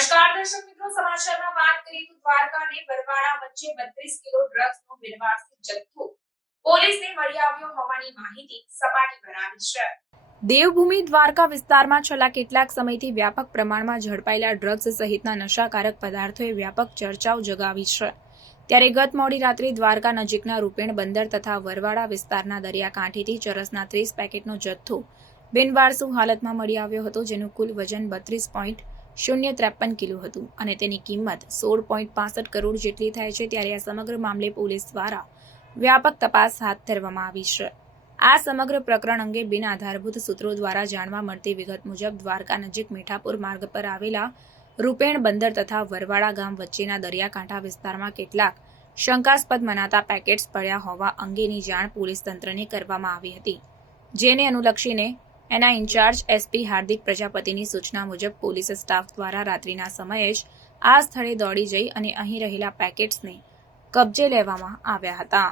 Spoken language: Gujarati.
નમસ્કાર, દર્શક મિત્રો, સમાચારમાં વાત કરીએ તો દ્વારકા અને બરવાડા વચ્ચે 32 કિલો ડ્રગ્સનો બિનવારસી જથ્થો. પોલીસને મળી આવ્યો હોવાની માહિતી સપાટી પર છે. દેવભૂમિ દ્વારકા વિસ્તારમાં છેલ્લા કેટલાક સમયથી વ્યાપક પ્રમાણમાં ઝડપાયેલા ડ્રગ્સ સહિતના નશાકારક પદાર્થોએ વ્યાપક ચર્ચાઓ જગાવી છે. ત્યારે ગત મોડી રાત્રે દ્વારકા નજીકના રૂપેણ બંદર તથા વરવાડા વિસ્તારના દરિયાકાંઠેથી ચરસના ત્રીસ પેકેટનો જથ્થો બિનવારસુ હાલતમાં મળી આવ્યો હતો, જેનું કુલ વજન બત્રીસ પોઈન્ટ શૂન્ય ત્રેપન કિલો હતું અને તેની કિંમત સોળ પોઈન્ટ પાસઠ કરોડ જેટલી થાય છે ત્યારે આ સમગ્ર મામલે પોલીસ દ્વારા વ્યાપક તપાસ હાથ ધરવામાં આવી છે. આ સમગ્ર પ્રકરણ અંગે બિન આધારભૂત સૂત્રો દ્વારા જાણવા મળતી વિગત મુજબ દ્વારકા નજીક મીઠાપુર માર્ગ પર આવેલા રૂપેણ બંદર તથા વરવાડા ગામ વચ્ચેના દરિયાકાંઠા વિસ્તારમાં કેટલાક શંકાસ્પદ મનાતા પેકેટ્સ પડ્યા હોવા અંગેની જાણ પોલીસ તંત્રને કરવામાં આવી હતી, જેને અનુલક્ષીને એના ઇન્ચાર્જ એસપી હાર્દિક પ્રજાપતિની સૂચના મુજબ પોલીસ સ્ટાફ દ્વારા રાત્રિના સમયે જ આ સ્થળે દોડી જઈ અને અહીં રહેલા પેકેટ્સને કબજે લેવામાં આવ્યા હતા.